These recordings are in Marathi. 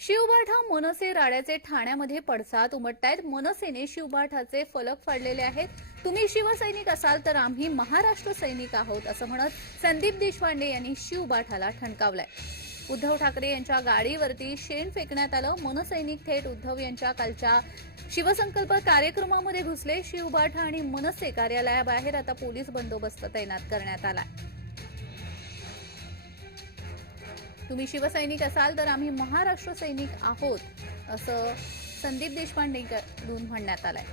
शिवबाठा मनसे राड्याचे ठाण्यामध्ये पडसाद उमटतायत. मनसेने शिवबाठाचे फलक फाडलेले आहेत. तुम्ही शिवसैनिक असाल तर आम्ही महाराष्ट्र सैनिक आहोत असं म्हणत संदीप देशपांडे यांनी शिवबाठाला ठणकावलाय. उद्धव ठाकरे यांच्या गाडीवरती शेण फेकण्यात आलं. मनसैनिक थेट उद्धव यांच्या कालच्या शिवसंकल्प कार्यक्रमामध्ये घुसले. शिवबाठा आणि मनसे कार्यालयाबाहेर आता पोलीस बंदोबस्त तैनात करण्यात आलाय. तुम्ही शिवसैनिक असाल तर आम्ही महाराष्ट्र सैनिक आहोत असं संदीप देशपांडेकडून म्हणण्यात आलंय.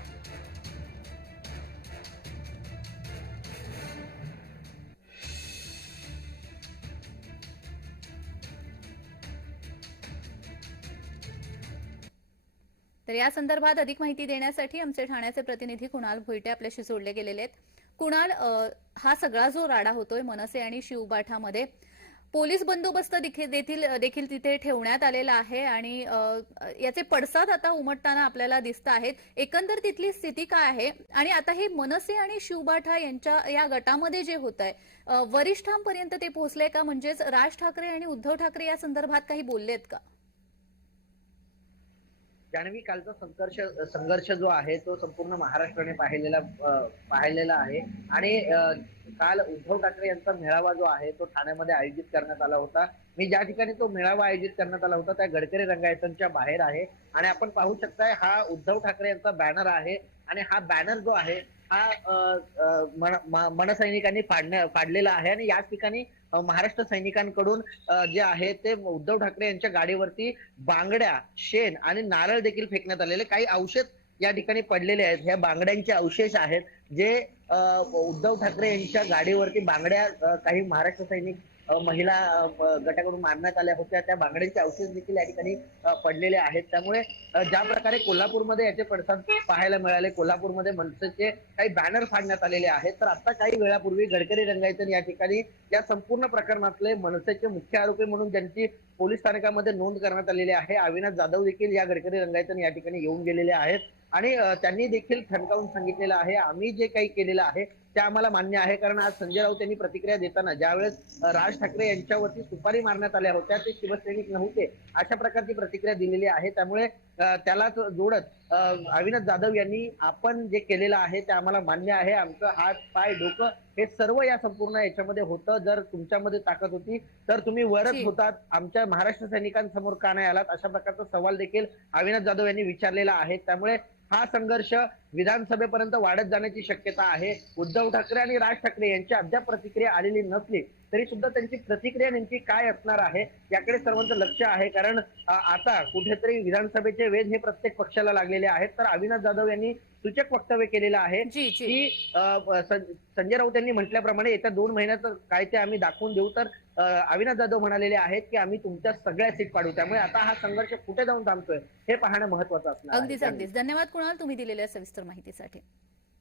तर या संदर्भात अधिक माहिती देण्यासाठी आमचे ठाण्याचे प्रतिनिधी कुणाल भोईटे आपल्याशी जोडले गेलेले आहेत. कुणाल हा सगळा जो राडा होतोय मनसे आणि शिवबाठामध्ये पोलीस बंदोबस्त देखील देखील तिथे ठेवण्यात आलेला आहे आणि याचे पडसाद आता उमटताना आपल्याला दिसत आहेत. एकंदर तिथली स्थिती काय आहे? आणि आता हे मनसे आणि शिवबाठा यांच्या या गटामध्ये जे होत आहे वरिष्ठांपर्यंत ते पोहोचले का? म्हणजेच राज ठाकरे आणि उद्धव ठाकरे या संदर्भात काही बोललेत का? जाणवी कालचा संघर्ष संघर्ष जो आहे तो संपूर्ण महाराष्ट्राने पाहिलेला पाहिलेला आहे. आणि काल उद्धव ठाकरे यांचा मेळावा जो आहे तो ठाण्यामध्ये आयोजित करण्यात आला होता. मी ज्या ठिकाणी तो मेळावा आयोजित करण्यात आला होता त्या गडकरी रंगायतनच्या बाहेर आहे. आणि आपण पाहू शकताय हा उद्धव ठाकरे यांचा बॅनर आहे. आणि हा बॅनर जो आहे हा मनसैनिकांनी फाडण्या फाडलेला आहे. आणि याच ठिकाणी महाराष्ट्र सैनिकांकडून जे आहे ते उद्धव ठाकरे यांच्या गाडीवरती बांगड्या शेण आणि नारळ देखील फेकण्यात आलेले. काही अवशेष या ठिकाणी पडलेले आहेत. ह्या बांगड्यांचे अवशेष आहेत जे उद्धव ठाकरे यांच्या गाडीवरती बांगड्या काही महाराष्ट्र सैनिक महिला गटाकडून मारण्यात आल्या होत्या. त्या बांगड्यांचे अवशेष देखील या ठिकाणी पडलेले आहेत. त्यामुळे ज्या प्रकारे कोल्हापूरमध्ये याचे पडसाद पाहायला मिळाले कोल्हापूरमध्ये मनसेचे काही बॅनर फाडण्यात आलेले आहेत तर आता काही वेळापूर्वी गडकरी रंगायतन या ठिकाणी या संपूर्ण प्रकरणातले मनसेचे मुख्य आरोपी म्हणून ज्यांची पोलीस स्थानकामध्ये नोंद करण्यात आलेली आहे अविनाश जाधव देखील या गडकरी रंगायतन या ठिकाणी येऊन गेलेले आहेत. आणि त्यांनी देखील ठणकावून सांगितलेलं आहे आम्ही जे काही केलेलं आहे ते आम्हाला मान्य आहे. कारण आज संजय राऊत यांनी प्रतिक्रिया देताना ज्यावेळेस राज ठाकरे यांच्यावरती सुपारी मारण्यात आल्या होत्या ते शिवसैनिक नव्हते. अशा प्रकारची प्रतिक्रिया दिलेली आहे. त्यामुळे त्यालाच जोडत अविनाश जाधव यांनी आपण जे केलेलं आहे ते आम्हाला मान्य आहे. आमचं हात पाय डोकं हे सर्व या संपूर्ण याच्यामध्ये होतं. जर तुमच्यामध्ये ताकद होती तर तुम्ही वरच. होतात. आमच्या महाराष्ट्र सैनिकांसमोर का नाही आलात? अशा प्रकारचा सवाल देखील अविनाश जाधव यांनी विचारलेला आहे. त्यामुळे हा संघर्ष विधानसभेपर्यंत वाढत जाण्याची शक्यता आहे. उद्धव ठाकरे आणि राज ठाकरे यांची अद्याप प्रतिक्रिया आलेली नसली तरी सुद्धा त्यांची प्रतिक्रिया नेमकी काय असणार आहे याकडे सर्वांचं लक्ष आहे. कारण आता कुठेतरी विधानसभेचे वेध हे प्रत्येक पक्षाला लागलेले आहेत. तर अविनाश जाधव यांनी सूचक वक्तव्य केलेलं आहे की संजय राऊत यांनी म्हटल्याप्रमाणे येत्या दोन महिन्यात काय ते आम्ही दाखवून देऊ. तर अविनाश जाधव म्हणालेले आहेत की आम्ही तुमच्या सगळ्या सीट पाडू. त्यामुळे आता हा संघर्ष कुठे जाऊन थांबतोय हे पाहणं महत्वाचं असणार. अगदीच अगदीच. धन्यवाद कुणाल तुम्ही दिलेल्या सविस्तर माहितीसाठी.